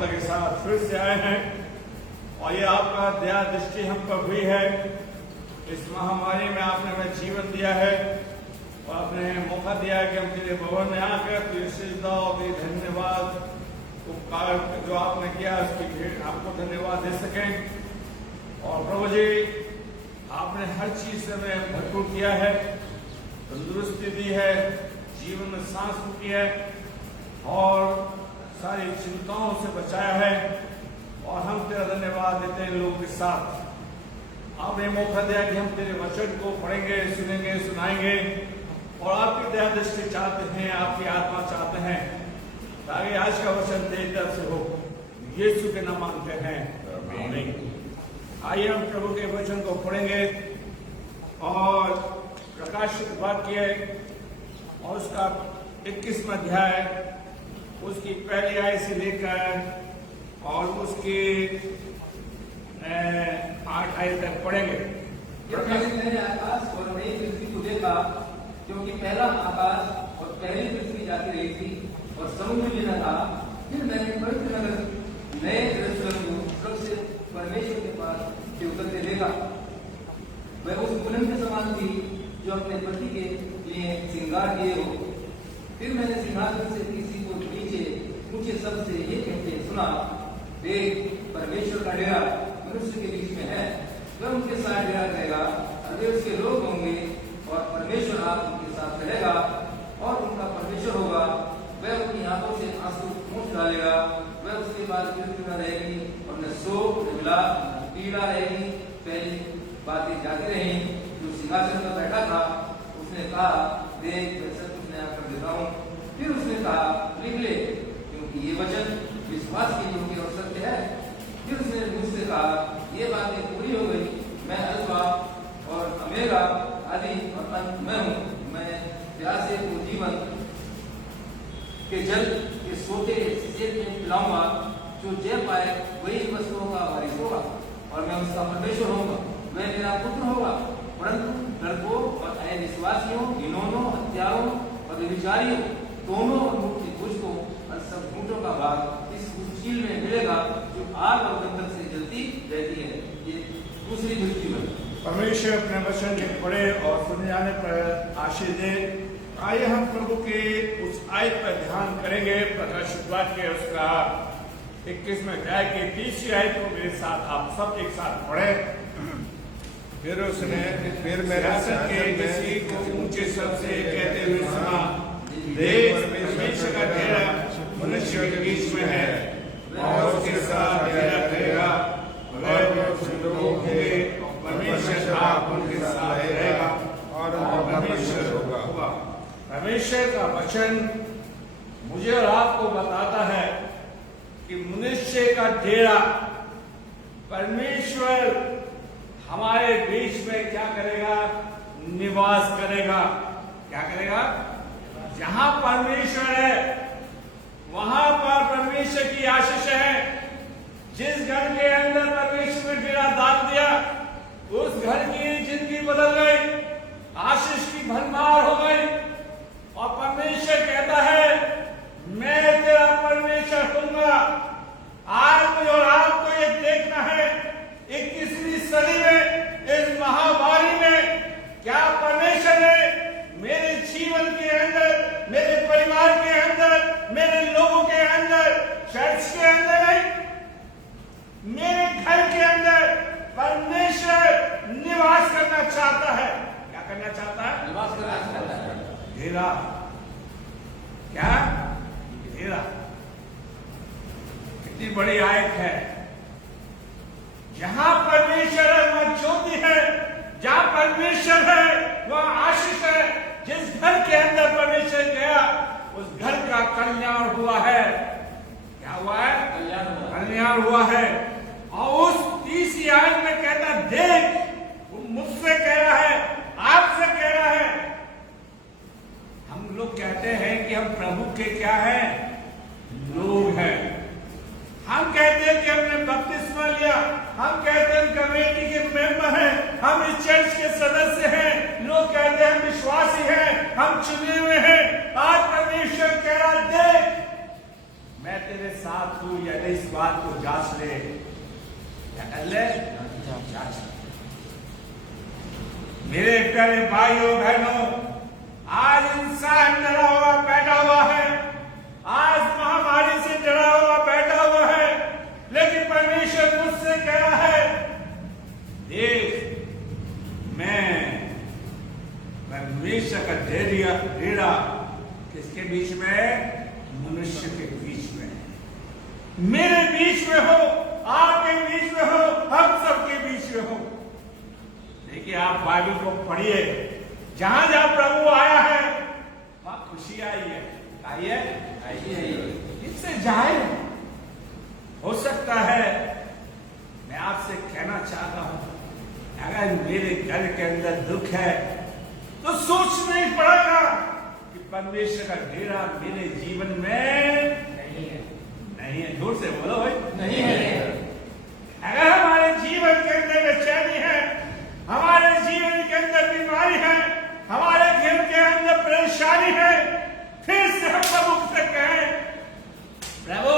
क्षमता के साथ फिर से आए हैं और ये आपका दया दृष्टि हम पर हुई है। इस महामारी में आपने हमें जीवन दिया है और आपने मौका दिया है कि हम तेरे भवन में आकर तुझे सजदा और धन्यवाद उपकार जो आपने किया उसकी भेंट आपको धन्यवाद दे सकें। और प्रभु जी आपने हर चीज से हमें भरपूर किया है, तंदुरुस्ती दी है, जीवन में सांस की है और सारी चिंताओं से बचाया है और हम तेरा धन्यवाद देते हैं लोगों के साथ। आपने मौका दिया कि हम तेरे वचन को पढ़ेंगे, सुनेंगे, सुनाएंगे और आपकी दया दृष्टि चाहते हैं, आपकी आत्मा चाहते हैं ताकि आज का वचन तेरी तरफ से हो। यीशु के नाम मांगते हैं, आमीन। आइए हम प्रभु के वचन को पढ़ेंगे और प्रकाशित वाक्य और उसका 21वां अध्याय उसकी पहली आय से लेकर और उसकी 8 आय तक पढ़ेंगे। मैंने आकाश और नई पृथ्वी को देखा, क्योंकि पहला आकाश और पहली पृथ्वी जाती रही थी और समुद्र भी न था। फिर मैंने पवित्र नगर नए यरूशलेम को स्वर्ग से परमेश्वर के पास से उतरते देखा। वह उस दुल्हन के समान थी जो अपने पति के लिए श्रृंगार किए हो। फिर मैंने सिंहासन से किसी को नीचे ऊंचे शब्द से ये कहते सुना, देख परमेश्वर का डेरा मनुष्य के बीच में है। वह उनके साथ डेरा करेगा और वे उसके लोग होंगे और परमेश्वर आप उनके साथ रहेगा और उनका परमेश्वर होगा। वह उनकी आंखों से आंसू पोंछ डालेगा। वह उसके बाद मृत्यु न रहेगी और न शोक न विलाप न पीड़ा रहेगी। पहली बातें जाती रही। जो सिंहासन पर बैठा था उसने कहा, देख मैं सब कुछ नया कर देता हूँ। फिर उसने कहा, लिख ले, क्योंकि ये वचन विश्वास के योग्य और सत्य है। फिर उसने मुझसे कहा, ये बातें पूरी हो गई। मैं अल्फा और ओमेगा आदि और अंत मैं हूँ। मैं प्यासे को जीवन के जल के सोते सेब में पिलाऊंगा। जो जय पाए वही वस्तुओं का वारिस होगा और मैं उसका परमेश्वर होऊंगा। वह मेरा पुत्र होगा। परंतु डरपोक और अविश्वासियों, घिनौनों, हत्यारों और व्यभिचारियों दोनों और मूर्ति पुरुषों और सब झूठों का भाग इस झील में मिलेगा जो आग और गंधक से जलती रहती है। ये दूसरी मृत्यु है। परमेश्वर अपने वचन के पढ़े और सुने जाने पर आशीष दे। आइए हम प्रभु के उस आयत पर ध्यान करेंगे। प्रकाशित वाक्य उसका 21वें अध्याय की 30वीं आयत को मेरे साथ आप सब एक साथ पढ़े। फिर मेरे के किसी को ऊंचे शब्द से कहते हुए सुना, देख परमेश्वर का डेरा मनुष्य के बीच में है और उसके साथ डेरा करेगा। वह लोग होंगे, परमेश्वर आप उनके साथ रहेगा और परमेश्वर होगा। परमेश्वर का वचन मुझे और आपको बताता है कि मनुष्य का डेरा परमेश्वर हमारे बीच में क्या करेगा? निवास करेगा। क्या करेगा? जहां परमेश्वर है वहां पर परमेश्वर की आशीष है। जिस घर के अंदर परमेश्वर ने डेरा डाल दिया उस घर की जिंदगी बदल गई, आशीष की भरमार हो गई और परमेश्वर कहता है मैं तेरा परमेश्वर हूंगा। आज मुझे और आपको ये देखना है 21वीं सदी में इस महामारी में क्या परमेश्वर ने मेरे जीवन के अंदर, मेरे परिवार के अंदर, मेरे लोगों के अंदर, चर्च के अंदर नहीं, मेरे घर के अंदर परमेश्वर निवास करना चाहता है। क्या करना चाहता है? निवास करना चाहता है। डेरा। क्या? डेरा। कितनी बड़ी आयत है। जहां परमेश्वर है वहां ज्योति है। जहां परमेश्वर है वहां आशीष है। जिस घर के अंदर परमेश्वर गया उस घर का कल्याण हुआ है। क्या हुआ है? कल्याण हुआ है। और उस 30वीं आयत में कहता, देख, वो मुझसे कह रहा है, आपसे कह रहा है। हम लोग कहते हैं कि हम प्रभु के क्या हैं? लोग हैं। हम कहते हैं कि हमने बपतिस्मा लिया, हम कहते हैं हम कमेटी के मेंबर हैं, हम इस चर्च के सदस्य हैं। लोग कहते हैं हम विश्वासी हैं, हम चुने हुए हैं। आज परमेश्वर कह रहा, देख मैं तेरे साथ हूं या नहीं, इस बात को जांच ले। क्या कर ले? जांच ले। मेरे प्यारे भाइयों बहनों, आज इंसान डरा हुआ बैठा हुआ है, आज महामारी से डरा हुआ बैठा हुआ है, लेकिन परमेश्वर मुझसे कह रहा है, देख मैं परमेश्वर का डेरा किसके बीच में है? मनुष्य के बीच में है। मेरे बीच में हो, आपके बीच में हो, हम सबके बीच में हो। देखिए, आप बाइबल को पढ़िए, जहां जहां प्रभु आया है वहां खुशी आई है। आइए इससे जाहिर हो सकता है। मैं आपसे कहना चाहता हूं, अगर मेरे घर के अंदर दुख है तो सोचना ही पड़ेगा कि परमेश्वर का डेरा मेरे जीवन में नहीं है। दूर से बोलो भाई, नहीं है। अगर हमारे जीवन के अंदर बेचैनी है, हमारे जीवन के अंदर बीमारी है, हमारे घर के अंदर परेशानी है, फिर से हम प्रभु से कहें, प्रभु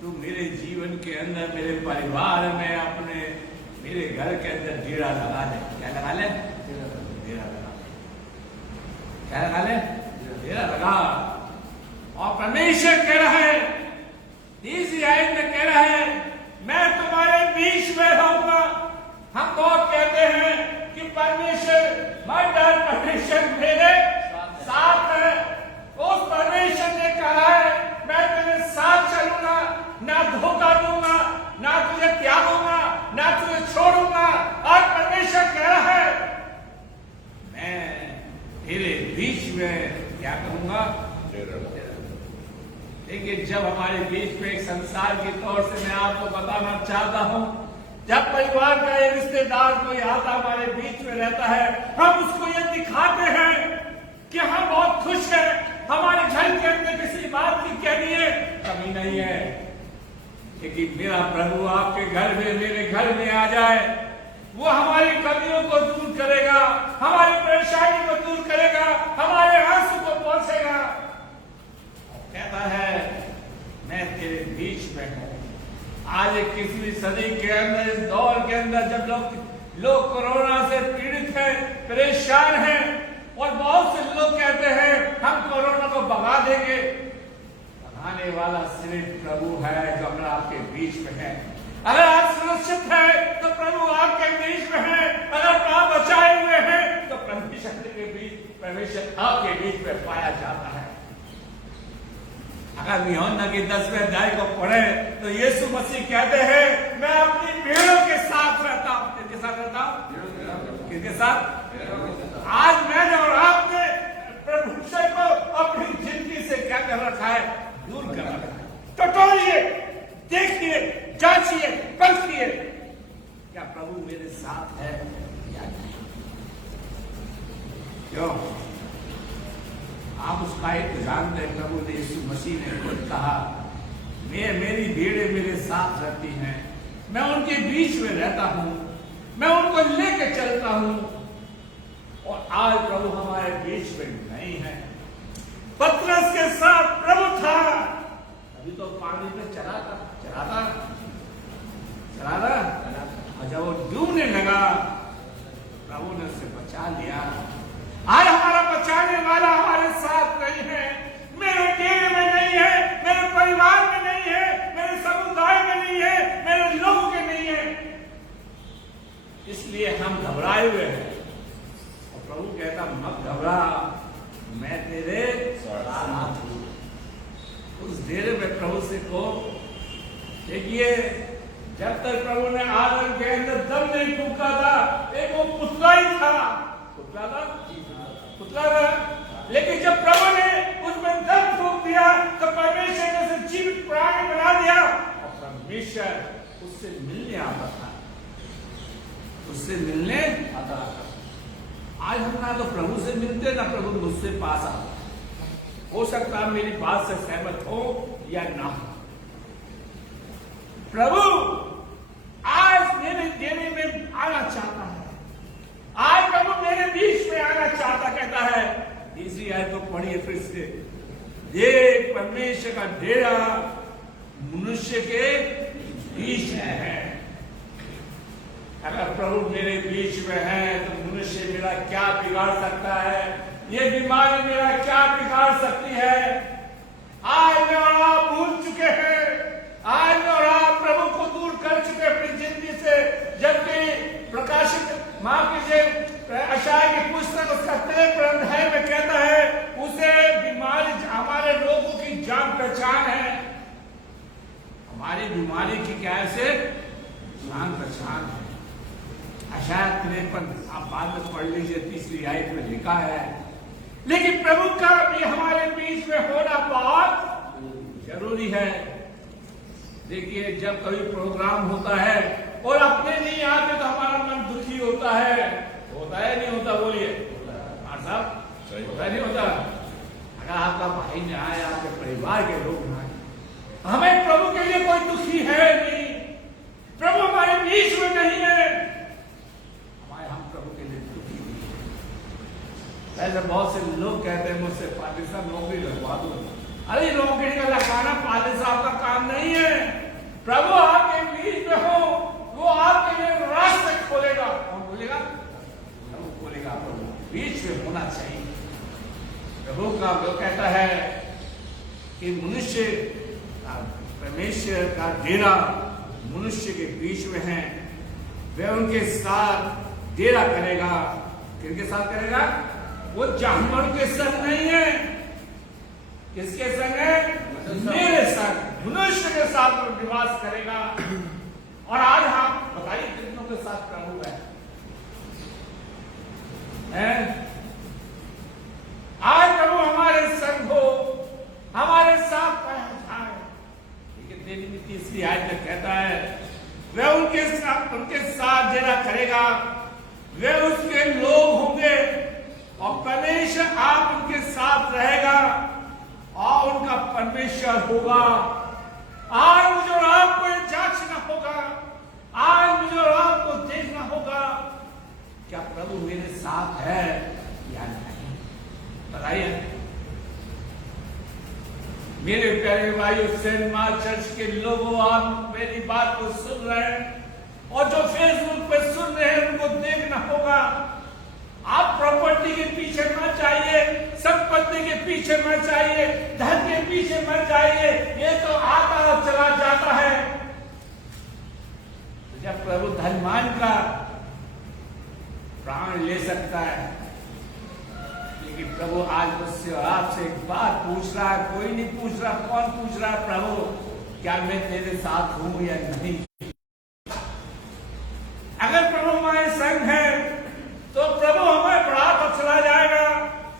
तू मेरे जीवन के अंदर, मेरे परिवार में, अपने मेरे घर के अंदर डेरा लगा ले। क्या लगा ले? डेरा लगा। क्या लगा ले? डेरा लगा। और परमेश्वर कह रहा है, तीसरी आयत में कह रहा है, मैं तुम्हारे बीच में रहूंगा। हम बहुत कहते हैं कि परमेश्वर मत डर, परमेश्वर मेरे साथ है। उस परमेश्वर ने कहा है, मैं तेरे साथ चलूंगा, ना धोखा दूंगा, ना तुझे त्यागूंगा, ना तुझे छोड़ूंगा। और परमेश्वर कह रहा है, मैं तेरे बीच में क्या करूंगा? लेकिन जब हमारे बीच में एक संसार के तौर से मैं आपको बताना चाहता हूं, जब परिवार का एक रिश्तेदार कोई आता हमारे बीच में रहता है, हम उसको ये दिखाते हैं कि हम बहुत खुश हैं, हमारे घर के अंदर किसी बात की कहनी है कमी नहीं है। लेकिन मेरा प्रभु आपके घर में, मेरे घर में आ जाए, वो हमारी कमियों को दूर करेगा, हमारी परेशानी को दूर करेगा, हमारे आंसू को पोंछेगा। कहता है, मैं तेरे बीच में हूं। आज 21वीं सदी के अंदर, इस दौर के अंदर, जब लोग कोरोना से पीड़ित हैं, परेशान हैं, और बहुत से लोग कहते हैं हम कोरोना को भगा देंगे। भगाने वाला सिर्फ प्रभु है, जो अगर आपके बीच में है। अगर आप सुरक्षित हैं तो प्रभु आपके बीच में है। अगर आप बचाए हुए हैं तो परमेश्वर आपके बीच में पाया जाता है। अगर यूहन्ना की 10वें अध्याय को पढ़े तो यीशु मसीह कहते हैं, मैं अपनी भेड़ों के साथ रहता हूं। किसके साथ रहता हूं? किसके साथ? आज मैंने और आपने परमेश्वर को अपनी जिंदगी से क्या कर रखा है? दूर कर रखा है। टटोलिए, देखिए, जांचिए, परखिए, क्या प्रभु मेरे साथ है या नहीं। क्यों? आप उसका एक जानते हैं, प्रभु ने, यीशु मसीह ने खुद कहा, मेरी भेड़ें मेरे साथ रहती हैं, मैं उनके बीच में रहता हूं, मैं उनको लेके चलता हूं। और आज प्रभु हमारे बीच में नहीं है। पतरस के साथ प्रभु था, अभी तो पानी में चला था, और जब वो डूबने लगा, प्रभु ने उसे बचा लिया। आज हमारा बचाने वाला हमारे साथ नहीं है, मेरे डेरे में नहीं है, मेरे परिवार में नहीं है, मेरे समुदाय में नहीं है, मेरे लोगों के नहीं है। इसलिए हम घबराए हुए हैं। और प्रभु कहता, मत घबरा, मैं तेरे साथ हूं। उस डेरे में प्रभु से को देखिए, जब तक प्रभु ने आदम के अंदर दम नहीं फूका था, एक वो पुतला ही था। पुतला था। लेकिन जब प्रभु ने उसमें दम फूंक दिया तो परमेश्वर ने उसे जीवित प्राणी बना दिया। और परमेश्वर उससे मिलने आता था, उससे मिलने आता था। आज हम ना तो प्रभु से मिलते, ना प्रभु मुझसे पास आता। हो सकता है मेरी बात से सहमत हो या ना हो। प्रभु आज मेरे डेरे में आना चाहता है, आज प्रभु मेरे बीच में आना चाहता। कहता है, तीसरी आयत को पढ़िए फिर से, ये परमेश्वर का डेरा मनुष्य के बीच में है। अगर प्रभु मेरे बीच में है तो मनुष्य मेरा क्या बिगाड़ सकता है? ये बीमारी मेरा क्या बिगाड़ सकती है? आज मैं और आप भूल चुके हैं, आज मैं और आप प्रभु को दूर कर चुके अपनी जिंदगी से। जबकि प्रकाशित माफ कीजिए अशाया की पुस्तक उसका 13 अध्याय में कहता है उसे बीमारी हमारे रोगों की जान पहचान है। हमारी बीमारी की क्या है? जान पहचान है। अशाया 53 आप बाद में पढ़ लीजिए, 30वीं आयत में लिखा है। लेकिन प्रभु का भी हमारे बीच में होना बहुत जरूरी है। देखिए जब कभी प्रोग्राम होता है और अपने नहीं आते तो हमारा मन दुखी होता है नहीं होता? बोलिए साहब, होता नहीं होता? अगर आपका भाई न आए, आपके परिवार के लोग न आए, हमें प्रभु के लिए कोई दुखी है नहीं। प्रभु हमारे बीच में नहीं है, हम प्रभु के लिए दुखी नहीं है। ऐसे बहुत से लोग कहते हैं मुझसे पादरी साहब नौकरी लगवा दो। अरे नौकरी का लगाना पादरी साहब का काम नहीं है। प्रभु आपके बीच में हो, वो आपके लिए रास्ते खोलेगा। कौन बोलेगा? प्रभु खोलेगा। प्रभु बीच में होना चाहिए। प्रभु का वो कहता है कि मनुष्य परमेश्वर का डेरा मनुष्य के बीच में है, वह उनके साथ डेरा करेगा। किनके साथ करेगा? वो जानवरों के संग नहीं है। किसके संग है? मेरे संग, मनुष्य के साथ वो निवास करेगा। और आज हम बताइए कितनों के साथ प्रभु है? आज प्रभु हमारे संग हो, हमारे साथ जाए। लेकिन 3वीं आयत में कहता है वह उनके साथ डेरा करेगा, वे उसके लोग होंगे और परमेश्वर आप उनके साथ रहेगा और उनका परमेश्वर होगा। आज मुझे और आपको जांचना होगा, आज मुझे और आपको देखना होगा क्या प्रभु मेरे साथ है या नहीं। बताइए मेरे प्यारे भाइयों, सेंट मार्क चर्च के लोगों, आप मेरी बात को सुन रहे हैं और जो फेसबुक पे सुन रहे हैं उनको देखना होगा। आप प्रॉपर्टी के पीछे मत जाइए, संपत्ति के पीछे मत जाइए, धन के पीछे मत जाइए। ये तो आता और चला जाता है। जब प्रभु धनवान का प्राण ले सकता है, लेकिन प्रभु आज मुझसे और आपसे एक बात पूछ रहा है। कोई नहीं पूछ रहा। कौन पूछ रहा है? प्रभु, क्या मैं तेरे साथ हूं या नहीं? अगर प्रभु हमारे संग है तो प्रभु हमें बढ़ाता चला जाएगा,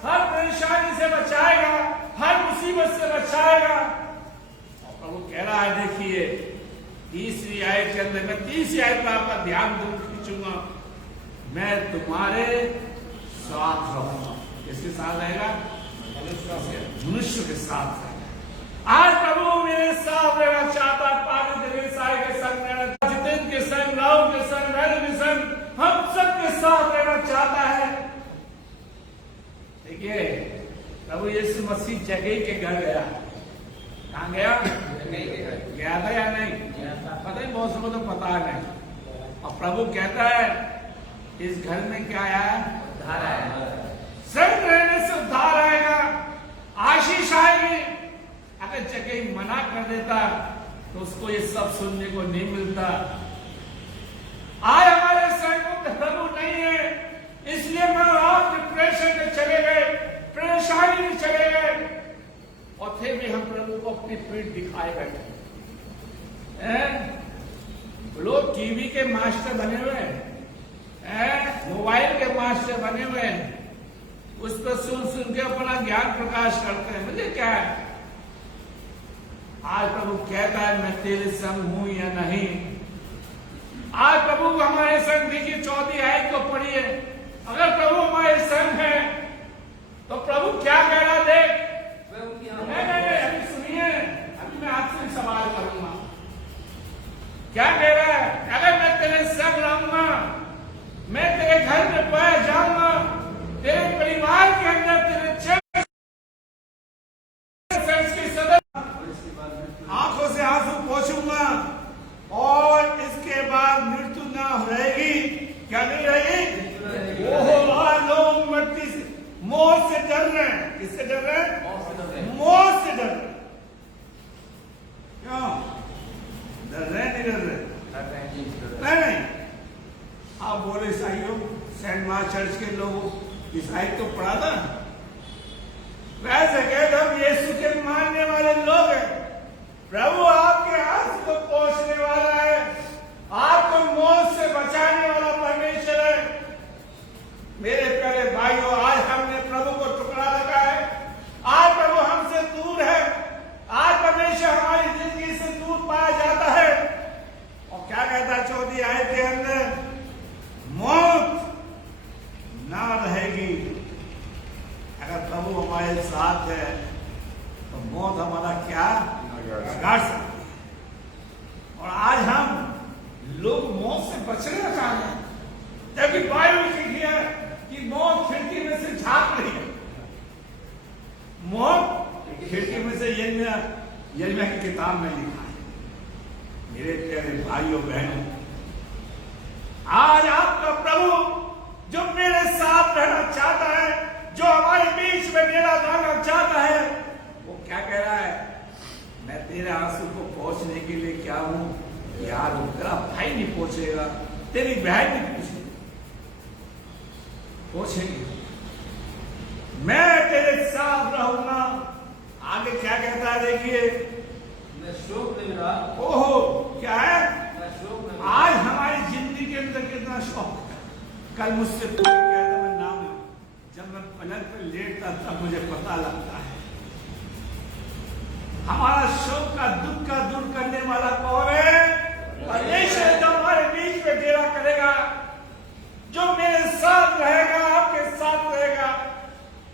हर परेशानी से बचाएगा, हर मुसीबत से बचाएगा। और प्रभु कह रहा है, देखिए 30वीं आयत के अंदर, मैं 30वीं आयत पर आपका ध्यान खींचूंगा, मैं तुम्हारे साथ रहूंगा। किसके साथ रहेगा? मनुष्य के साथ रहेगा। आज प्रभु मेरे साथ रहना चाहता है। पादरी तेरेसा के संग रहना, जितेंद्र के संग, राहुल के संग, रैन के संग, हम सबके साथ रहना चाहता है। देखिए प्रभु यीशु मसीह जगह के घर गया। कहाँ गया? गया था या नहीं? पता नहीं, बहुत सबको तो पता नहीं। और प्रभु कहता है इस घर में क्या आया? उद्धार आया। संग रहने से उद्धार आएगा, आशीष आएगी। अगर जगह मना कर देता तो उसको ये सब सुनने को नहीं मिलता। आज हमारे संग प्रभु नहीं है, इसलिए मैं आप डिप्रेशन में चले गए, परेशानी में चले गए और फिर भी हम प्रभु को अपनी पीठ दिखाए बैठे। लोग टीवी के मास्टर बने हुए हैं, मोबाइल के मास्टर बने हुए हैं, उस पर सुन सुन के अपना ज्ञान प्रकाश करते हैं। मुझे क्या है? आज प्रभु कहता है मैं तेरे संग हूं या नहीं। आज प्रभु हमारे संग, देखिए 4वीं आयत को पढ़िए। अगर प्रभु हमारे संग है तो प्रभु क्या कह रहा? देख, नहीं, अभी सुनिए, अभी मैं आपसे सवाल करूंगा। क्या कह रहा है? अगर मैं तेरे संग रहूंगा, मैं तेरे घर में पाया जाऊंगा, तेरे परिवार के अंदर, तेरे चर्च के सदस्य डर रहे नहीं डर रहे? नहीं, आप बोले ईसाइयों, सेंट मार्क चर्च के लोगों, ईसाई तो पढ़ा था, वैसे कहते हम यीशु के मानने वाले लोग हैं। प्रभु आपके हाथ को पहुंचने वाला है, आपको मौत से बचाने वाला परमेश्वर है। मेरे प्यारे भाइयों, आज हमने प्रभु को टुकड़ा रखा है, आज प्रभु हमसे दूर है, आज परमेश्वर हमारी जिंदगी से दूर पाया जाता है। और क्या कहता है 14 आयत के अंदर, मौत ना रहेगी। अगर प्रभु हमारे साथ है तो मौत हमारा क्या गाड़ सकती है। और आज हम लोग मौत से बचने का है, जबकि बाइबल लिखी है कि मौत खिड़की में से झांक रही है। मौत खिड़की में से यिर्मयाह की किताब में लिखा है। मेरे प्यारे भाइयों बहनों, आज आपका प्रभु जो मेरे साथ रहना चाहता है, जो हमारे बीच में डेरा डालना चाहता है, वो क्या कह रहा है? मैं तेरे आंसू को पहुंचने के लिए क्या हूं? यार, वो तेरा भाई नहीं पहुंचेगा, तेरी बहन नहीं पहुंचेगी, मैं तेरे साथ रहूंगा। आगे क्या कहता है देखिए, मैं शोक में रहा। ओहो, क्या है? मैं शोक में आज हमारी जिंदगी के अंदर कितना शौक है। कल मुझसे कोई कहता, मैं नाम जब मैं पलंग पर लेटता तब मुझे पता लगता है हमारा शोक का दुख का दूर करने वाला कौन है? परमेश्वर जो हमारे बीच में डेरा करेगा, जो मेरे साथ रहेगा, आपके साथ रहेगा।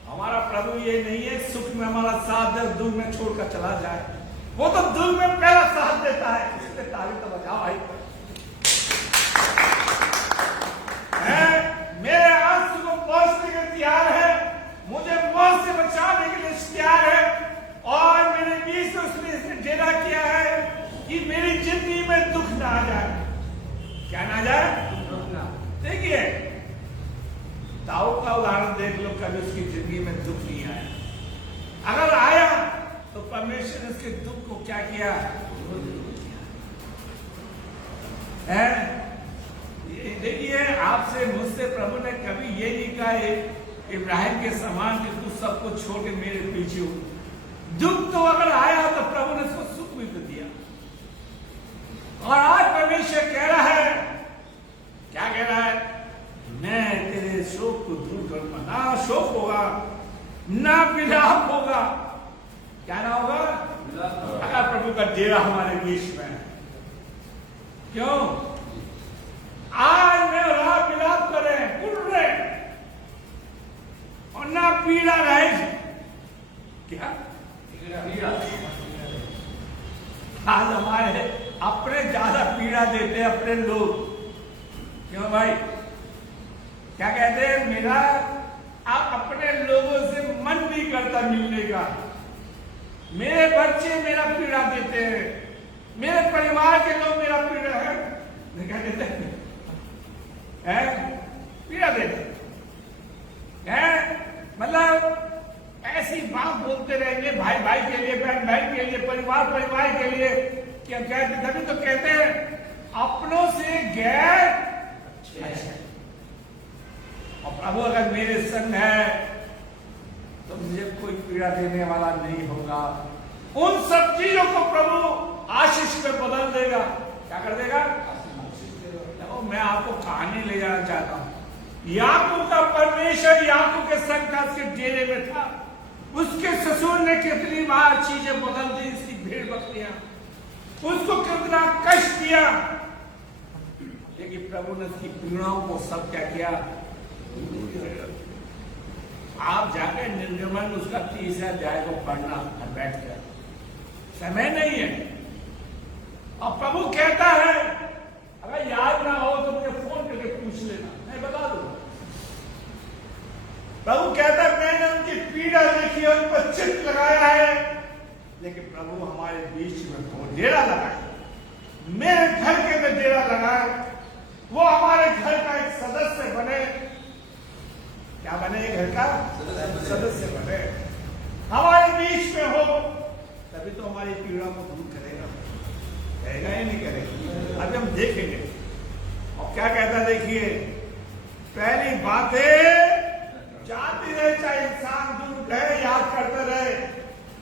हमारा प्रभु ये नहीं है सुख में हमारा साथ दे, दुख में छोड़कर चला जाए। वो तो दुख में पहला साथ देता है। इसलिए ताली तो बजाओ भाई। मेरे आंसू को पहुंचने के तैयार है, मुझे मौत से बचाने के लिए तैयार है। और मेरे बीच में उसने इसने डेरा किया है कि मेरी जिंदगी में दुख ना आ जाए। क्या ना जाए? देखिए, दाऊद का उदाहरण देख लो, कभी उसकी जिंदगी में दुख नहीं आया। अगर आया तो परमेश्वर ने उसके दुख को क्या किया? देखिए, आपसे मुझसे प्रभु ने कभी ये नहीं कहा इब्राहिम के समान कि तू सबको छोड़ के मेरे पीछे हो। दुख तो अगर आया तो प्रभु ने उसको सुख भी तो दिया। और आज परमेश्वर कह रहा है, क्या कह रहा है? मैं तेरे शोक को दूर करूंगा। ना शोक होगा, ना विलाप होगा। क्या ना होगा? अगर प्रभु का डेरा हमारे बीच में है। क्यों? आज में रात विलाप करें, कुल रहे और ना पीड़ा रहेगी। क्या? आज हमारे अपने ज्यादा पीड़ा देते हैं अपने लोग। क्यों भाई? क्या कहते हैं? मेरा आप अपने लोगों से मन नहीं करता मिलने का। मेरे बच्चे मेरा पीड़ा देते हैं, मेरे परिवार के लोग मेरा पीड़ा है क्या देते हैं? पीड़ा देते हैं। मतलब ऐसी बात बोलते रहेंगे भाई भाई के लिए, बहन बहन के लिए, परिवार परिवार के लिए, कि हम कहते, तभी तो कहते हैं अपनों से गैर अच्छे। और प्रभु अगर मेरे संग है तो मुझे कोई पीड़ा देने वाला नहीं होगा। उन सब चीजों को प्रभु आशीष में बदल देगा। क्या कर देगा? देखो, मैं आपको कहानी ले जाना चाहता हूं। याकूब का परमेश्वर याकूब के संग था, उसके डेरे में था। उसके ससुर ने कितनी बार चीजें बदल दी, इसकी भेड़ बकरियां, उसको कितना कष्ट दिया, लेकिन प्रभु ने उसकी पीड़ाओं को सब क्या किया? आप जाकर निर्गमन उसका 30 अध्याय को पढ़ना और बैठ कर, समय नहीं है। और प्रभु कहता है अगर याद ना हो तो मुझे फोन करके पूछ लेना, मैं बता दूंगा। प्रभु कहता है मैंने उनकी पीड़ा देखी और उन पर चित्त लगाया है, लेकिन प्रभु हमारे बीच में वो डेरा लगाए, मेरे घर के में डेरा लगाए, वो हमारे घर का एक सदस्य बने। क्या बने? घर का सदस्य बने, हमारे बीच में हो, तभी तो हमारी पीड़ा को दूर करेगा। कहेगा ही नहीं करेगा। अभी हम देखेंगे। और क्या कहता देखिए, पहली बात है जाती रहे चाहे इंसान दूर रहे, याद करते रहे।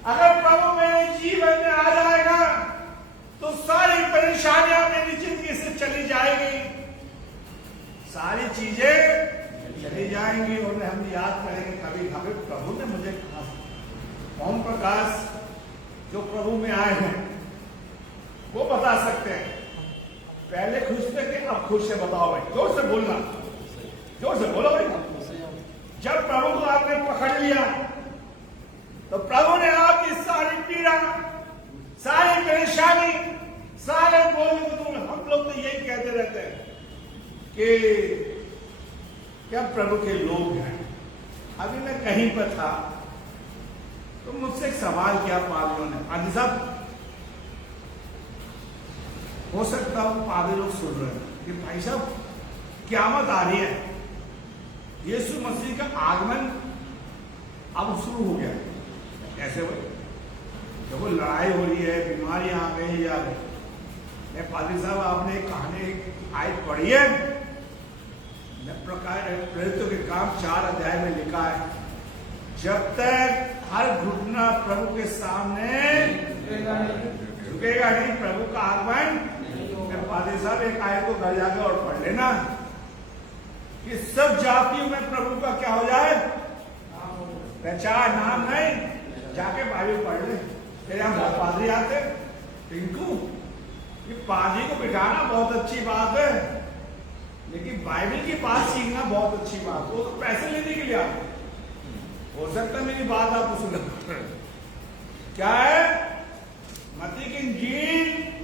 अगर प्रभु मेरे जीवन में आ जाएगा तो सारी परेशानियां मेरी जिंदगी से चली जाएगी, सारी चीजें चली जाएंगी। और हम याद करेंगे कभी कभी प्रभु ने मुझे कहा। ओम प्रकाश जो प्रभु में आए हैं वो बता सकते हैं, पहले खुश थे कि अब खुश है? बताओ भाई, जोर से बोलना, जोर से बोलो भाई। जब प्रभु को आपने पकड़ लिया तो प्रभु ने आपकी सारी पीड़ा, सारी परेशानी, सारे बोल, हम लोग तो यही कहते रहते हैं कि क्या प्रभु के लोग हैं। अभी मैं कहीं पर था तो मुझसे एक सवाल किया पादरियों ने, पादरी साहब हो सकता हो पादरी लोग सुन रहे हैं कि भाई साहब क़यामत आ रही है, यीशु मसीह का आगमन अब शुरू हो गया, कैसे हो? देखो लड़ाई हो रही है, बीमारियां आ गई या मैं पादरी साहब आपने कहानी आयत पढ़ी है, प्रेरितों के काम 4 अध्याय में लिखा है, जब तक हर घुटना प्रभु के सामने झुकेगा नहीं, प्रभु का आगमन। पादरी साहब एक आयत को घर जाकर और पढ़ लेना कि सब जातियों में प्रभु का क्या हो जाए, पहचान, नाम नहीं, जाके बाइबल पढ़ ले। फिर हम पादरी आते, टिंकू ये पादरी को बिठाना बहुत अच्छी बात है, लेकिन बाइबल की बात सीखना बहुत अच्छी बात है। वो तो पैसे लेने के लिए आते, हो सकता है मेरी बात आपको सुन। क्या है मत्ती की इंजील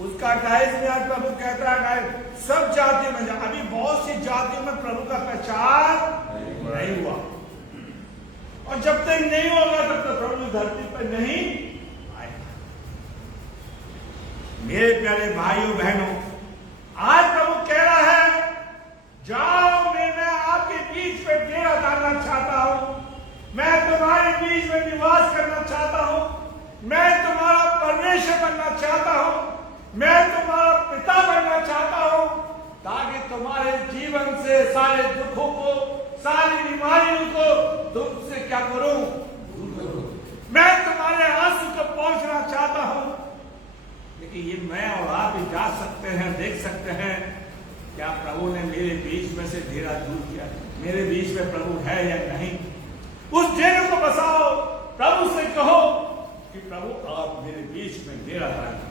उसका 28 में आज प्रभु कहता है सब जातियों में, अभी बहुत सी जातियों में प्रभु का पहचान नहीं हुआ, और जब तक नहीं होगा तब तक प्रभु धरती पर नहीं आएगा। मेरे प्यारे भाइयों बहनों, आज प्रभु कह रहा है जाओ, मैं आपके बीच में डेरा डालना चाहता हूं, मैं तुम्हारे बीच में निवास करना चाहता हूं, मैं तुम्हारा परमेश्वर बनना चाहता हूं, मैं तुम्हारा पिता बनना चाहता हूं, ताकि तुम्हारे जीवन से सारे दुखों को, सारी बीमारियों को तुमसे क्या करूं, दूर करूं। मैं तुम्हारे आंसू को पहुंचना चाहता हूं। लेकिन ये मैं और आप ही जा सकते हैं, देख सकते हैं क्या प्रभु ने मेरे बीच में से डेरा दूर किया, मेरे बीच में प्रभु है या नहीं। उस डेरे को बसाओ, प्रभु से कहो कि प्रभु आप मेरे बीच में डेरा डालें।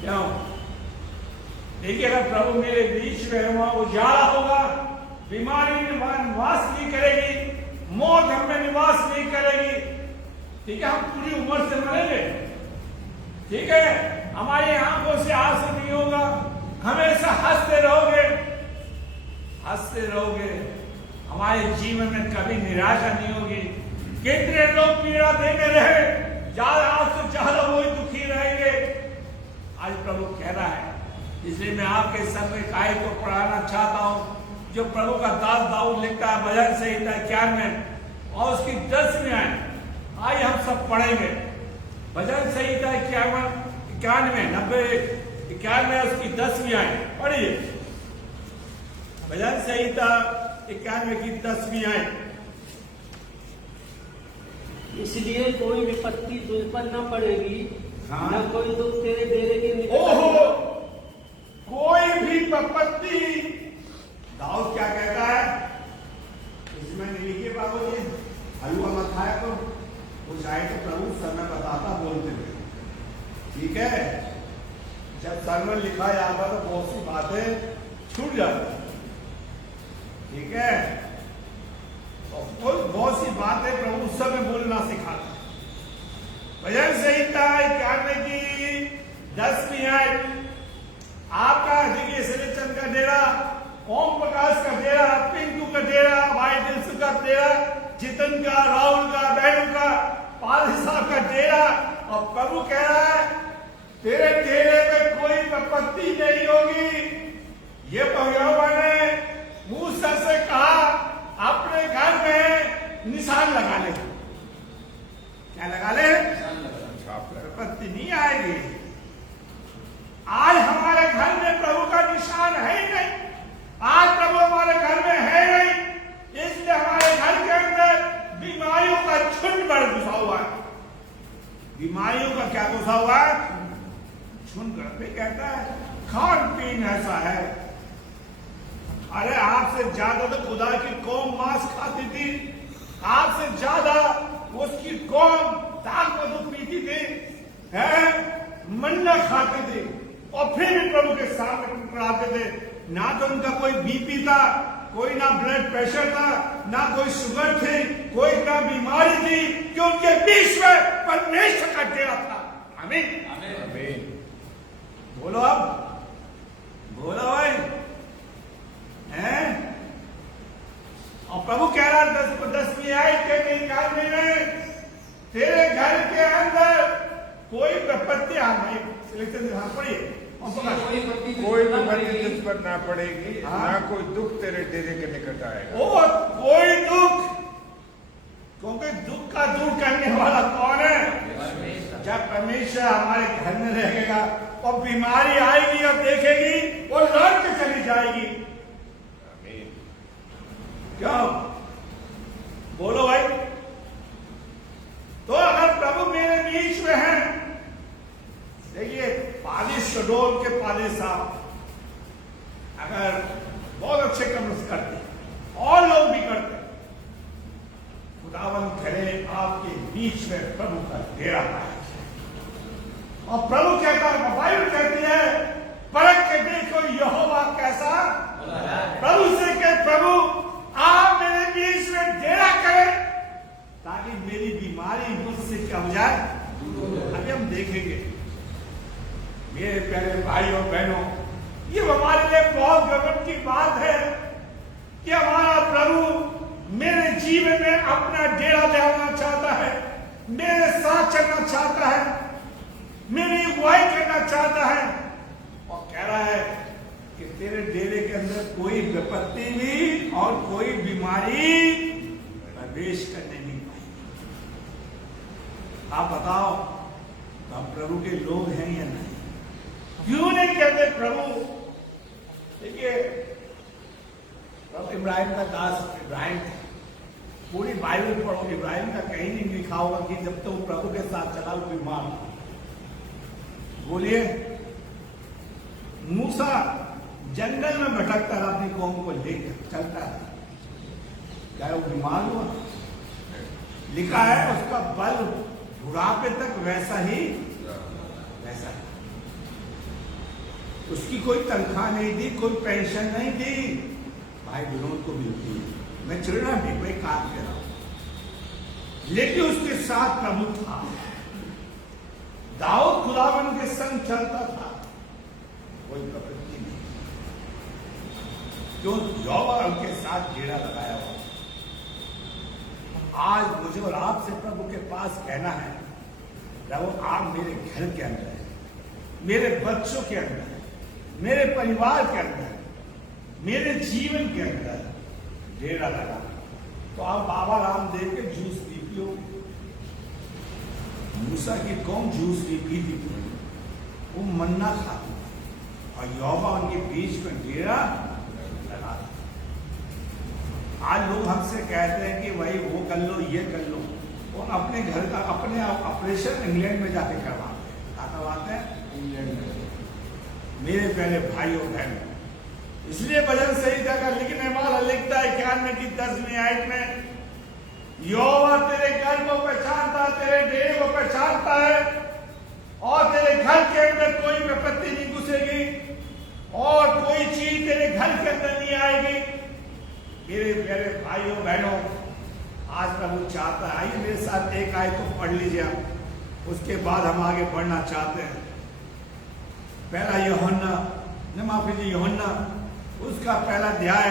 क्यों? देखिए अगर प्रभु मेरे बीच में है, वहां उजाला होगा, बीमारी निवास नहीं करेगी, मौत हमें निवास नहीं करेगी। ठीक है, हम पूरी उम्र से मरेंगे, ठीक है, हमारी आंखों से आंसू नहीं होगा, हमेशा हंसते रहोगे, हंसते रहोगे, हमारे जीवन में कभी निराशा नहीं होगी। कितने लोग पीड़ा देने रहे, ज्यादा आंसू ज्यादा वही दुखी रहेंगे। आज प्रभु कह रहा है, इसलिए मैं आपके संग में आयत को पढ़ाना चाहता हूं जो प्रभु का दास दाऊद लिखता है भजन संहिता 91 और उसकी 10वीं आयत। आइए हम सब पढ़ेंगे भजन संहिता 91 उसकी 10वीं आयत पढ़िए। भजन संहिता 91 की 10वीं आयत। इसलिए कोई विपत्ति तुझ पर न पड़ेगी, हाँ? न कोई दुख तेरे डेरे के निकट ओहो, कोई भी विपत्ति। दाऊद क्या कहता है इसमें नहीं लिखिए बाबू जी, हलवा मत खाया तो कुछ आए तो प्रभु समय बताता बोलते हुए, ठीक है। जब सर में लिखा जाता तो बहुत सी बातें छूट जाती, ठीक है, और बहुत सी बातें प्रभु उस समय बोलना सिखाता। भजन संहिता 91 की 10वीं आयत। आपका देखिए श्रीचंद का डेरा, ओम प्रकाश का डेरा, पिंकू का डेरा, भाई दिलसु का डेरा, जितन का, राहुल का, बहनों का, पादरी साहब का डेरा, और प्रभु कह रहा है तेरे डेरे में कोई विपत्ति नहीं होगी। ये भगवान ने मूसा से कहा अपने घर में निशान लगा ले। क्या लगा ले? विपत्ति नहीं आएगी, घर पे कहता है खान पीन ऐसा है। अरे आपसे ज्यादा तो खुदा की कौम मांस खाती थी, आपसे ज्यादा उसकी कौम दाग मधु पीती थी, है मन्ना खाते थे और फिर भी प्रभु के सामने टुकराते थे। ना तो उनका कोई बीपी था, कोई ना ब्लड प्रेशर था, ना कोई शुगर थी, कोई ना बीमारी थी, कि उनके बीच में परमेश्वर का डेरा था। आमीन आमीन। बोलो अब, बोलो भाई हैं। और प्रभु कह रहा है 10वीं आयत के निकालने में तेरे घर के अंदर कोई विपत्ति आ नहीं। सिलेक्शन दिखा पड़िए कोई विपत्ति तुझ पर ना पड़ेगी, ना कोई दुख तेरे डेरे के निकट आएगा। ओ कोई दुख, क्योंकि दुख का दूर करने वाला कौन है? जब परमेश्वर हमारे घर में रहेगा और बीमारी आएगी और देखेगी वो लौट के चली जाएगी। क्यों? बोलो भाई। तो अगर प्रभु मेरे बीच में है, देखिए पादी शडोल के पादी साहब अगर बहुत अच्छे काम करते और लोग भी करते, खुदावन करे आपके बीच में प्रभु का डेरा है। और प्रभु कहता है, बाइबल कहती है परख के देखो यहोवा कैसा। प्रभु से कहे प्रभु आप मेरे बीच में डेरा करें ताकि मेरी बीमारी मुझसे क्या हो जाए। अभी हम देखेंगे मेरे प्यारे भाइयों बहनों, ये हमारे लिए बहुत गर्व की बात है कि हमारा प्रभु मेरे जीवन में अपना डेरा डालना चाहता है, मेरे साथ चलना चाहता है, मेरी अगुवाई करना चाहता है और कह रहा है कि तेरे डेरे के अंदर कोई विपत्ति भी और कोई बीमारी प्रवेश करने नहीं पाएगी। आप बताओ हम प्रभु के लोग हैं या नहीं? क्यों नहीं कहते प्रभु? देखिए प्रभु इब्राहिम का दास इब्राहिम, पूरी बाइबल पढ़ो, इब्राहिम का कहीं नहीं लिखा होगा कि जब तो प्रभु के साथ चला वो बीमार। बोलिए मूसा जंगल में भटकता रहा, अपनी कौम को लेकर चलता है, क्या वो बीमार हुआ? लिखा है उसका बल बुढ़ापे तक वैसा ही वैसा ही। उसकी कोई तनख्वाह नहीं दी, कोई पेंशन नहीं दी, भाई विनोद को मिलती है, मैं चिड़ना भी कोई काम कर रहा हूं, लेकिन उसके साथ प्रभु था। दाऊद खुदावन के संग चलता था, कोई विपत्ति नहीं, जो यहोवा उनके साथ घेरा लगाया हुआ। आज मुझे और आपसे प्रभु के पास कहना है, प्रभु आप मेरे घर के अंदर है, मेरे बच्चों के अंदर है, मेरे परिवार के अंदर, मेरे जीवन के अंदर डेरा लगा। तो आप बाबा रामदेव के जूस पी पियो। मूसा की कौम जूस नहीं पीती थी, वो मन्ना खाती और यहोवा उनके बीच में डेरा लगा। आज लोग हमसे कहते हैं कि भाई वो कर लो, ये कर लो, वो अपने घर का अपने ऑपरेशन इंग्लैंड में जाके करवाते हैं। क्या करवाते हैं? इंग्लैंड में। मेरे पहले भाइयों बहनों, इसलिए भजन सही जगह लिखने वाला लिखता है 91 की 10वीं आयत में, यहोवा तेरे घर को पहचानता, तेरे डेरे को पहचानता है और तेरे घर के अंदर कोई विपत्ति नहीं घुसेगी और कोई चीज तेरे घर के अंदर नहीं आएगी। मेरे प्यारे भाइयों बहनों, आज प्रभु चाहता है, आइए मेरे साथ एक आयत को पढ़ लीजिए आप, उसके बाद हम आगे बढ़ना चाहते हैं। पहला यूहन्ना, माफ कीजिए यूहन्ना, उसका पहला अध्याय,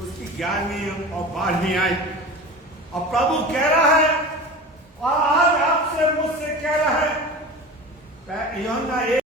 उसकी 11वीं और 12वीं आयत। और प्रभु कह रहा है और आज आपसे मुझसे कह रहा है, यूहन्ना